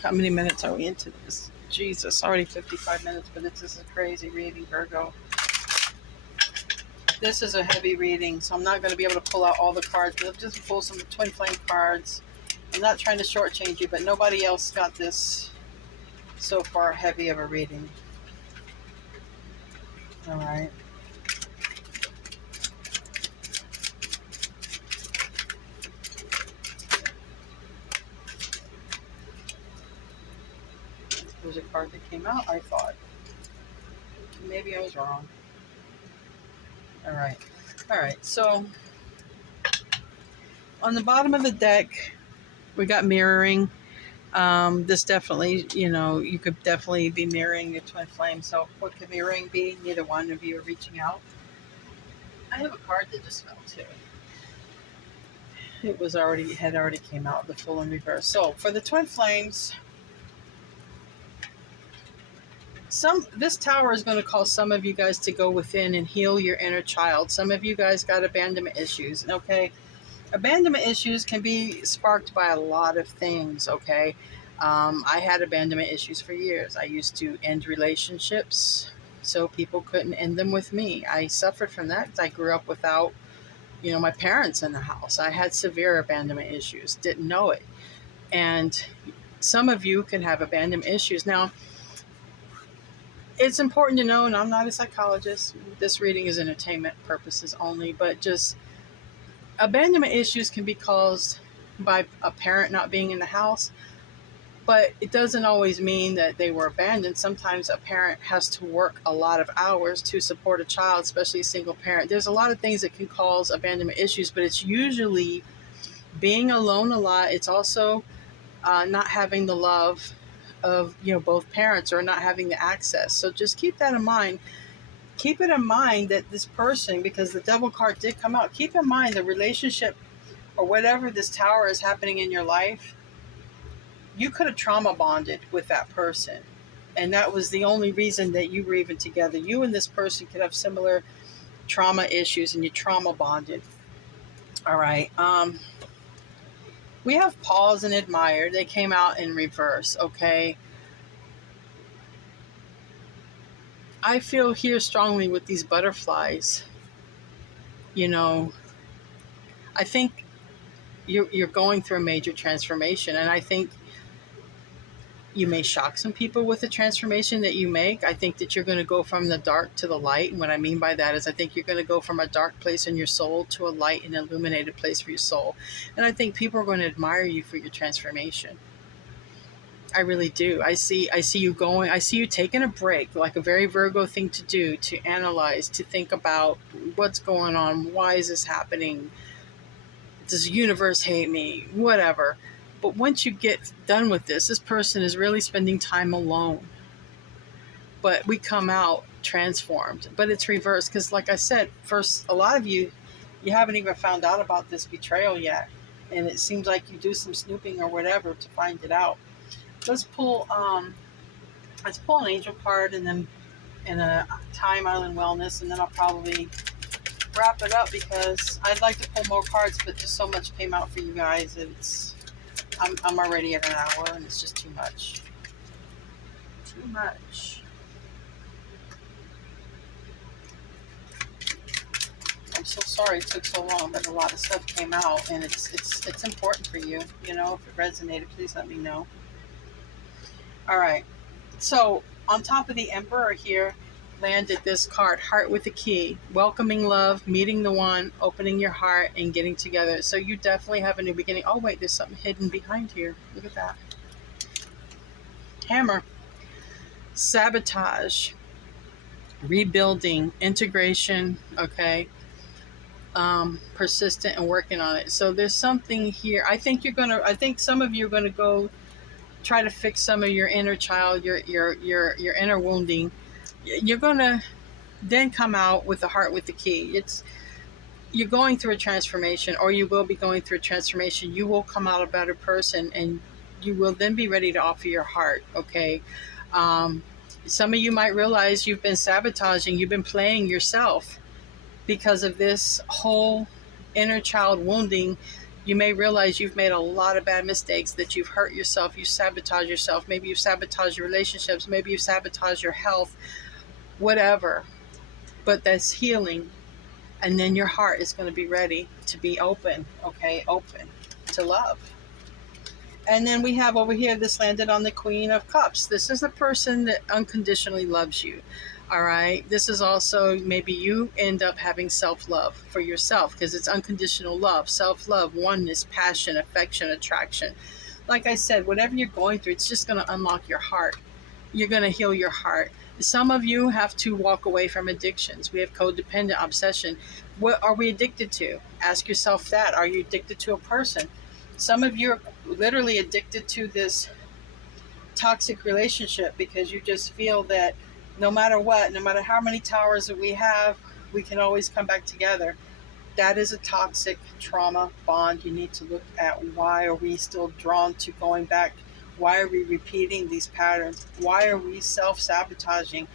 How many minutes are we into this? Jesus, already 55 minutes, but this is a crazy reading, Virgo. This is a heavy reading, so I'm not going to be able to pull out all the cards, but I'll just pull some twin flame cards. I'm not trying to shortchange you, but nobody else got this so far heavy of a reading. All right. There's a card that came out, I thought. Maybe I was wrong. All right, so on the bottom of the deck, we got mirroring. This definitely, you could definitely be mirroring your twin flame. So what could mirroring be? Neither one of you are reaching out. I have a card that just fell too. It had already came out, the Fool in reverse. So for the twin flames, this tower is going to cause some of you guys to go within and heal your inner child. Some of you guys got abandonment issues. Okay, abandonment issues can be sparked by a lot of things. Okay, I had abandonment issues for years. I used to end relationships so people couldn't end them with me. I suffered from that because I grew up without, my parents in the house. I had severe abandonment issues, didn't know it. And some of you can have abandonment issues. Now, it's important to know, and I'm not a psychologist, this reading is entertainment purposes only, but just abandonment issues can be caused by a parent not being in the house, but it doesn't always mean that they were abandoned. Sometimes a parent has to work a lot of hours to support a child, especially a single parent. There's a lot of things that can cause abandonment issues, but it's usually being alone a lot. It's also not having the love of both parents, or not having the access. So just keep that in mind. Keep it in mind that this person, because the Devil card did come out, keep in mind the relationship or whatever this tower is happening in your life, you could have trauma bonded with that person, and that was the only reason that you were even together. You and this person could have similar trauma issues, and you trauma bonded. All right. We have pause and admire. They came out in reverse. Okay. I feel here strongly with these butterflies. I think you're going through a major transformation, and I think you may shock some people with the transformation that you make. I think that you're going to go from the dark to the light. And what I mean by that is I think you're going to go from a dark place in your soul to a light and illuminated place for your soul. And I think people are going to admire you for your transformation. I really do. I see you going, I see you taking a break, like a very Virgo thing to do, to analyze, to think about what's going on. Why is this happening? Does the universe hate me? Whatever. But once you get done with this person is really spending time alone. But we come out transformed. But it's reversed because, like I said, first, a lot of you haven't even found out about this betrayal yet. And it seems like you do some snooping or whatever to find it out. Let's pull an angel card, and then a Time Island Wellness, and then I'll probably wrap it up because I'd like to pull more cards, but just so much came out for you guys. I'm already at an hour, and it's just too much. Too much. I'm so sorry it took so long, but a lot of stuff came out, and it's important for you. You know, if it resonated, please let me know. All right. So on top of the Emperor here landed this card, Heart with a Key, welcoming love, meeting the one, opening your heart, and getting together. So you definitely have a new beginning. Oh wait, there's something hidden behind here. Look at that. Hammer. Sabotage, rebuilding, integration, okay, persistent and working on it. So there's something here. I think some of you are gonna go try to fix some of your inner child, your inner wounding. You're gonna then come out with the Heart with the Key. You're going through a transformation, or you will be going through a transformation. You will come out a better person, and you will then be ready to offer your heart, okay? Some of you might realize you've been sabotaging, you've been playing yourself because of this whole inner child wounding. You may realize you've made a lot of bad mistakes, that you've hurt yourself, you sabotage yourself. Maybe you've sabotaged your relationships, maybe you've sabotaged your health, whatever. But that's healing. And then your heart is going to be ready to be open, okay? Open to love. And then we have over here, this landed on the Queen of Cups. This is the person that unconditionally loves you. All right. This is also, maybe you end up having self-love for yourself, because it's unconditional love, self-love, oneness, passion, affection, attraction. Like I said, whatever you're going through, it's just going to unlock your heart. You're going to heal your heart. Some of you have to walk away from addictions. We have codependent obsession. What are we addicted to? Ask yourself that. Are you addicted to a person? Some of you are literally addicted to this toxic relationship because you just feel that no matter what, no matter how many towers that we have, we can always come back together. That is a toxic trauma bond. You need to look at, why are we still drawn to going back? Why are we repeating these patterns? Why are we self-sabotaging?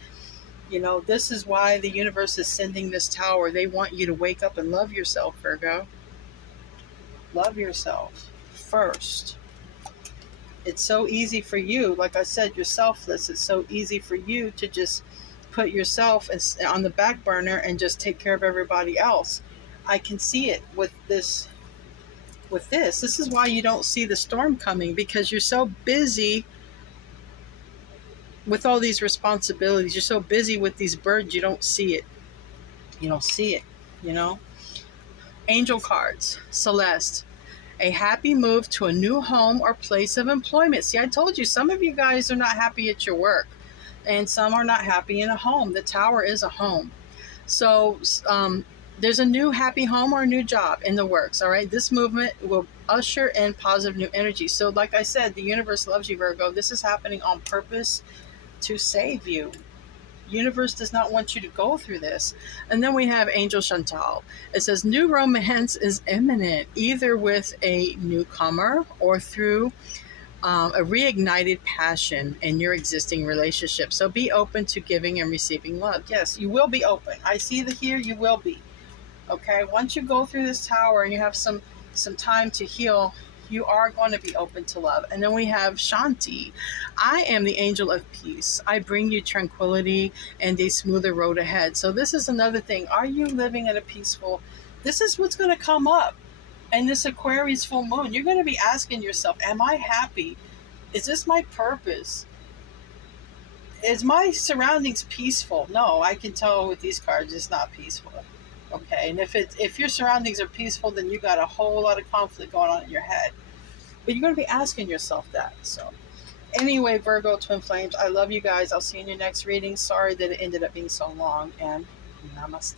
You know, this is why the universe is sending this tower. They want you to wake up and love yourself, Virgo. Love yourself first. It's so easy for you. Like I said, you're selfless. It's so easy for you to just put yourself on the back burner and just take care of everybody else. I can see it with this. This is why you don't see the storm coming, because you're so busy with all these responsibilities. You're so busy with these birds, you don't see it. You don't see it, you know? Angel cards, Celeste. A happy move to a new home or place of employment. See, I told you, some of you guys are not happy at your work, and some are not happy in a home. The tower is a home. So there's a new happy home or a new job in the works, all right? This movement will usher in positive new energy. So like I said, the universe loves you, Virgo. This is happening on purpose to save you. Universe does not want you to go through this. And then we have Angel Chantal. It says new romance is imminent, either with a newcomer or through a reignited passion in your existing relationship. So be open to giving and receiving love. Yes, you will be open. I see that here, you will be. Okay, once you go through this tower and you have some time to heal, you are going to be open to love. And then we have Shanti. I am the angel of peace. I bring you tranquility and a smoother road ahead. So this is another thing. Are you living in a peaceful? This is what's going to come up. And this Aquarius full moon, you're going to be asking yourself, am I happy? Is this my purpose? Is my surroundings peaceful? No, I can tell with these cards it's not peaceful. Okay, and if your surroundings are peaceful, then you got a whole lot of conflict going on in your head. But you're going to be asking yourself that. So anyway, Virgo, twin flames, I love you guys. I'll see you in your next reading. Sorry that it ended up being so long, and namaste.